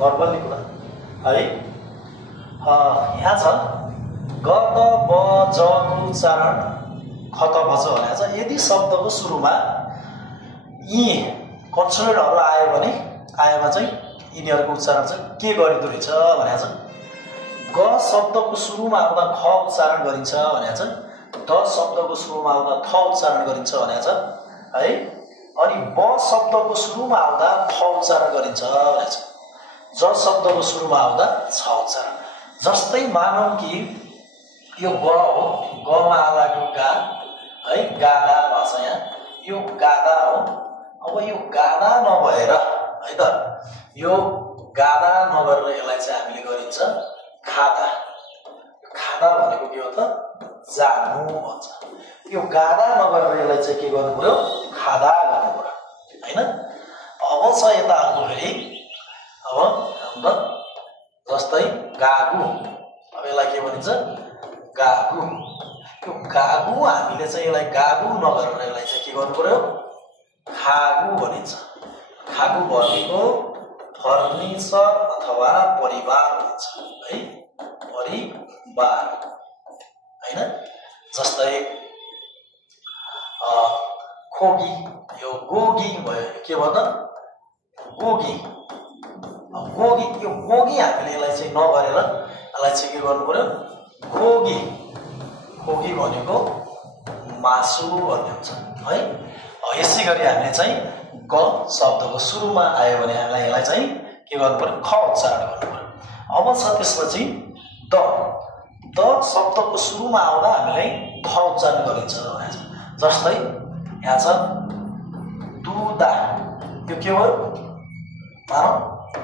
Normally कुरा है। यहाँ छ ग त ब ज को उच्चारण ख त ब च भनेको छ। यदि शब्दको सुरुमा यी कन्सोनेन्टहरू आयोमा चाहिँ यिनीहरूको उच्चारण चाहिँ के गरिँदो रहेछ भनेको छ। ग शब्दको सुरुमा आउँदा ख उच्चारण गरिन्छ भनेको छ। द शब्दको सुरुमा आउँदा थ उच्चारण गरिन्छ भनेको छ है। अनि ब शब्दको सुरुमा आउँदा फ उच्चारण गरिन्छ भनेको छ। ज शब्दको सुरुमा आउँदा छ उच्चारण। जस्तै मानौँ कि यो ग हो, गमा आलाको गा है, गादा भन्छ यहाँ, यो गादा हो। अब यो गादा नभएर है त, यो गादा नगरेर यसलाई चाहिँ हामीले गरिन्छ खादा। खादा भनेको के हो त, जानु भन्छ। यो गादा नगरेर यसलाई चाहिँ के गर्नु पर्यो, खादा गर्नु पर्यो हैन। अब छ यता अर्को फेरि, अब हाम्रो जस्तै गागु, अब यसलाई के भनिन्छ, गागु। यो गागु हामीले चाहिँ यसलाई गागु नगरेर यसलाई चाहिँ के गर्नु पर्यो, खागु भनिन्छ। खागु भनेको फर्निचर अथवा परिवार भनिन्छ है, परिवार हैन। जस्तै खोगी, यो गोगी भयो, के भन्दा गोगी। गोगी, यो गोगी हामीले यसलाई चाहिँ नगरेर यसलाई चाहिँ के गर्नु पर्यो, खोगी। खोगी भनेको मासु भन्ने हुन्छ है। यसै गरी हामीले चाहिँ ग शब्दको सुरुमा आयो भने हामीलाई यसलाई चाहिँ के गर्नु पर्यो, ख उच्चारण गर्नु पर्यो। अब छ त्यसपछि द। द शब्दको सुरुमा आउँदा हामीलाई थ उच्चारण गरिन्छ भनेको छ। जस्तै यहाँ छ दुदा, यो के हो, मानौ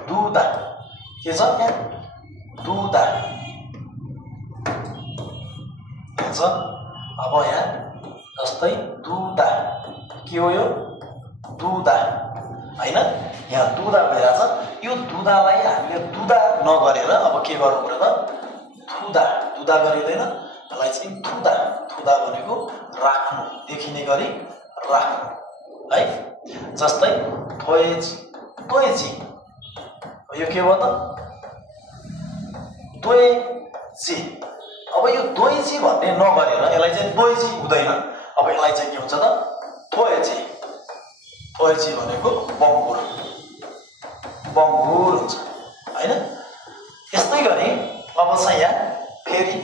दुदा, के छ यहाँ दुदा छ। अब यहाँ जस्तै दुदा, के हो यो, दुदा हैन। यहाँ दुदा भइरहेछ। यो दुदालाई हामीले दुदा नगरेर अब के गर्नु पर्यो त, थुदा। दुदा गरिँदैन, यसलाई चाहिँ थुदा। थुदा भनेको राख्नु, देखिने गरी राख्नु है। जस्तै थोएजी, तोएजी, यो के हो त, तोएजी। अब यो दोइजी भन्ने नगरेर यसलाई चाहिँ दोइजी हुँदैन। अब यसलाई चाहिँ के हुन्छ त, थोएजी। थोएजी भनेको बङ्गुर, बङ्गुर हुन्छ हैन। यस्तै गरी अब चाहिँ यहाँ फेरि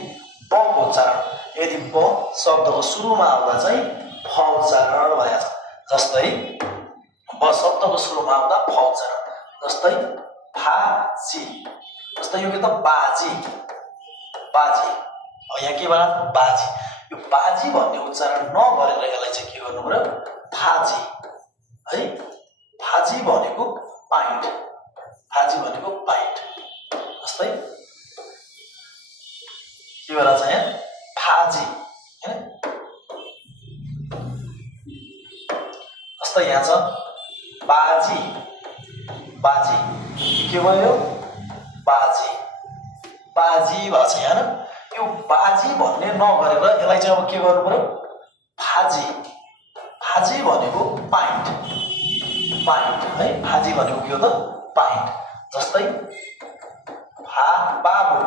ब को उच्चारण, यदि ब शब्दको सुरुमा आउँदा चाहिँ फ उच्चारण भनेको छ। जस्तै ब शब्दको सुरुमा आउँदा फ उच्चारण। जस्तै फाजी, जस्तै यो के त बाजी, बाजी। यहाँ के भन्छ, बाजी। यो बाजी भन्ने उच्चारण नगरेर यसलाई चाहिँ के गर्नु पर्यो, फाजी है। फाजी भनेको पाइन्ट, फाजी भनेको पाइन्ट। जस्तै के भन्छ यहाँ, फाजी हैन। जस्तै यहाँ छ बाजी, बाजी, के भयो, बाजी, बाजी भन्छ यहाँ। यो बाजी भन्ने नगरेर यसलाई चाहिँ अब के गर्नु पर्यो, फाजी। फाजी भनेको पाइन्ट, पाइन्ट है। फाजी भनेको के हो त, पाइन्ट। जस्तै बाबो,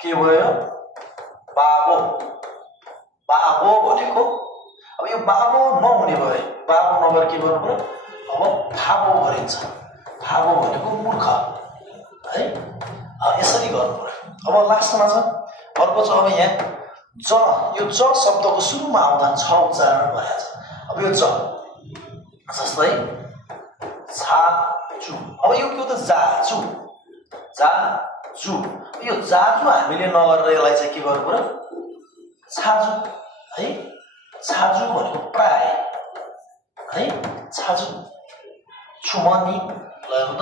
के भयो, बाबो। बाबो भनेको, अब यो बाबो नहुने भयो, बाबो नगरेर के गर्नु पर्यो, अब थाबो गरिन्छ। थाबो भनेको मूर्ख है। यसरी गर्नु पर्यो। अब लास्टमा छ अर्को छ, अब यहाँ ज, यो ज शब्दको सुरुमा आउँदा छ उच्चारण भएको छ। अब यो ज, जस्तै छाजु, अब यो के हो त, जाजु, जाजु। यो जाजु हामीले नगरेर यसलाई चाहिँ के गर्नु पर्यो, छाजु है। छाजु भनेको प्राय है, छाजु। छुमनी, ल त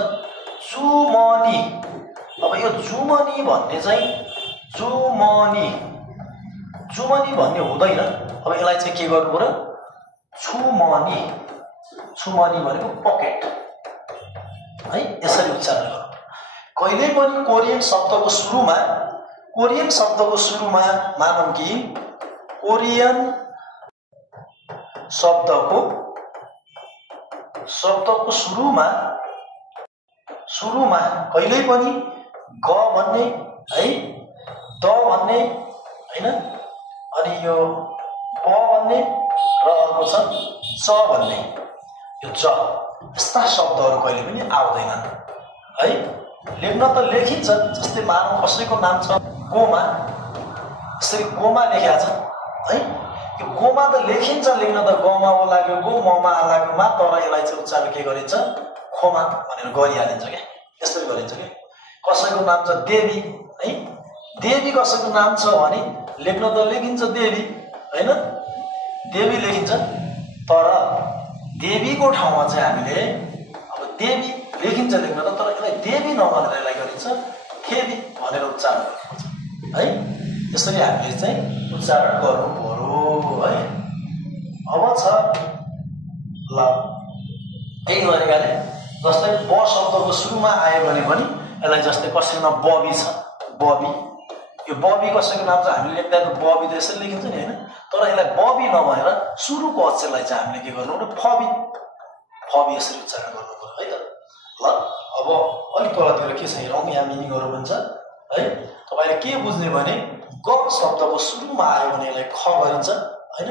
जुमनी। अब यो जुमनी भन्ने चाहिँ, जुमनी, जुमनी भन्ने हुँदैन। अब यसलाई चाहिँ के गर्नु पर्यो, छुमनी। छुमनी भनेको पकेट है। यसरी उच्चारण गर्नु। कहिले पनि कोरियन शब्दको सुरुमा, कोरियन शब्दको सुरुमा मानौँ कि कोरियन शब्दको सुरुमा सुरुमा कहिल्यै पनि ग भन्ने है द भन्ने हैन अनि यो प भन्ने र अर्को छ च भन्ने यो च यस्ता शब्दहरू कहिले पनि आउँदैनन् है। लेख्न त लेखिन्छ, जस्तै मानव कसैको नाम छ गोमा, यसरी गोमा लेखेको छ है। यो गोमा त लेखिन्छ, लेख्न त गमा ओ लाग्यो गो ममा आ लाग्यो मा, तर यसलाई चाहिँ उच्चारण के गरिन्छ खोमा भनेर गरिहालिन्छ क्या, यसरी गरिन्छ क्या। कसैको नाम छ देवी है, देवी कसैको नाम छ भने लेख्न त लेखिन्छ देवी हैन, देवी लेखिन्छ, तर देवीको ठाउँमा चाहिँ हामीले अब देवी लेखिन्छ लेख्न त, तर यसलाई देवी नभनेर यसलाई गरिन्छ देवी भनेर उच्चारण गर्नुपर्छ है। यसरी हामीले चाहिँ उच्चारण गर्नु पर्यो है। अब छ ल यही तरिकाले जस्तै ब शब्दको सुरुमा आयो भने पनि यसलाई जस्तै कसैको बबी छ, बबी, यो बबी कसैको नाम छ हामीले लेख्दा त बबी त यसरी लेखिन्छ नि हैन, तर यसलाई बबी नभनेर सुरुको अक्षरलाई चाहिँ हामीले के गर्नु भने फबी, फबी यसरी उच्चारण गर्नु पर्यो है त। ल अब अलिक तलतिर के छ हेरौँ, यहाँ मिनिङहरू भन्छ है। तपाईले के बुझ्ने भने ग शब्दको सुरुमा आयो भने यसलाई ख गरिन्छ हैन,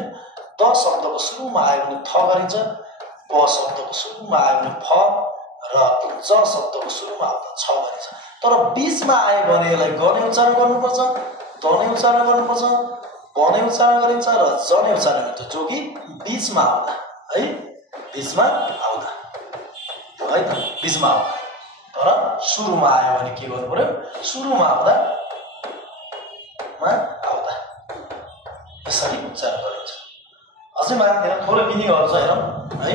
द शब्दको सुरुमा आयो भने थ गरिन्छ, प शब्दको सुरुमा आयो भने फ र ज शब्दको सुरुमा आउँदा छ गरिन्छ। तर बीचमा आयो भने यसलाई ग नै उच्चारण गर्नुपर्छ, द नै उच्चारण गर्नुपर्छ, ब नै उच्चारण गरिन्छ र ज नै उच्चारण गरिन्छ, जो कि बीचमा आउँदा है, बीचमा आउँदा है त, बीचमा आउँदा। तर सुरुमा आयो भने के गर्नु पर्यो, सुरुमा आउँदा यसरी उच्चारण गरिन्छ। अझै माथितिर थोरै मिनिङहरू छ हेरौँ है।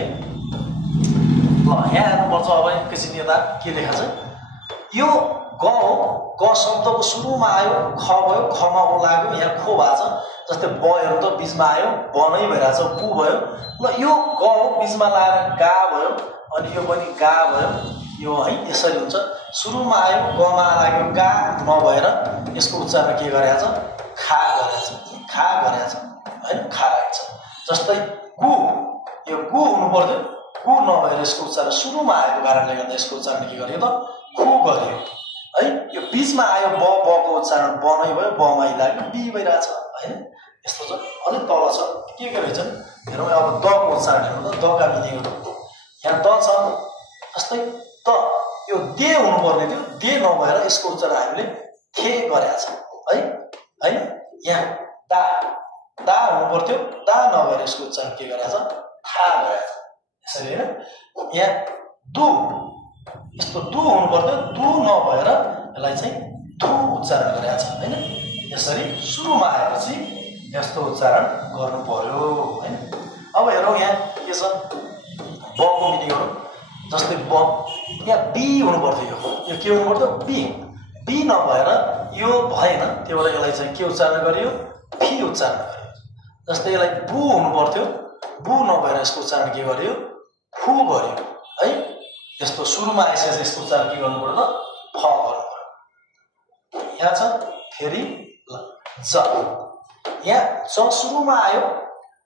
ल यहाँ हेर्नुपर्छ अब एकैछिन यता के लेखा छ, यो ग हो, ग शब्दको सुरुमा आयो ख भयो, खमा ओ लाग्यो, यहाँ खो भएको छ, जस्तै ब हेर्नु त बीचमा आयो ब नै भइरहेछ पु भयो। ल यो ग हो, बीचमा लाएर गा भयो, अनि यो पनि गा भयो, यो है यसरी हुन्छ। सुरुमा आयो गमा लाग्यो गा नभएर यसको उच्चारण के गरेछ खा गरेछ, खा गरेछ हैन, खा रहेछ। जस्तै गु, यो गु हुनु पर्यो, गु नभएर यसको उच्चारण सुरुमा आएको कारणले गर्दा यसको उच्चारण के गर्यो त खु गर्यो है। यो बीचमा आयो ब, बको उच्चारण ब नै भयो, बमै लाग्यो बी भइरहेछ हैन, यस्तो छ। अझै तल छ के रहेछन् हेरौँ। अब दको उच्चारण हेर्नु त, दका मिनिङहरू यहाँ द छ, जस्तै त यो दे हुनुपर्ने थियो, दे नभएर यसको उच्चारण हामीले खे गरेछ है हैन। यहाँ दा, दा हुनु पर्थ्यो, दा नभएर यसको उच्चारण के गरेछ था गरेछ यसरी हैन। यहाँ दु, यस्तो दु हुनु पर्थ्यो, दु नभएर यसलाई चाहिँ थु उच्चारण गरेछ हैन। यसरी सुरुमा आएपछि यस्तो उच्चारण गर्नु पर्यो हैन। अब हेरौँ यहाँ के छ बको मिनिङहरू, जस्तै ब, यहाँ बी हुनु पर्थ्यो, यो के हुनु पर्थ्यो बी, बी नभएर यो भएन, त्यही भएर यसलाई चाहिँ के उच्चारण गरियो फी उच्चारण गरियो। जस्तै यसलाई बु हुनु पर्थ्यो, बु नभएर यसको उच्चारण के गरियो फु गरियो है। यस्तो सुरुमा आइसकेपछि यसको उच्चारण के गर्नु पर्यो त फ गर्नु पर्यो। यहाँ छ फेरि ज, यहाँ ज सुरुमा आयो,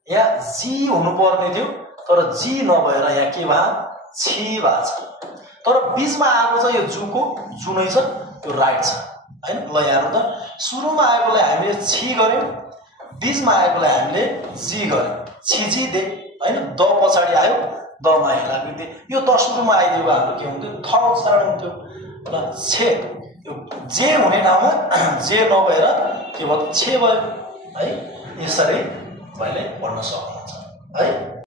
यहाँ जी हुनुपर्ने थियो, तर जी नभएर यहाँ के भयो छि भएको छ, तर बीचमा आएको छ यो जुको, जु नै छ, यो राइट छ हैन। ल यहाँ त सुरुमा आएकोलाई हामीले छि गर्यौँ, बीचमा आएकोलाई हामीले जी गर्यौँ, छि जी दे हैन। द पछाडि आयो द माया लाग्यो दे, यो त सुरुमा आइदिएको हाम्रो के हुन्थ्यो थ उच्चारण हुन्थ्यो। ल छे, यो जे हुने ठाउँमा जे नभएर के भयो छे भयो है। यसरी तपाईँले पढ्न सक्नुहुन्छ है।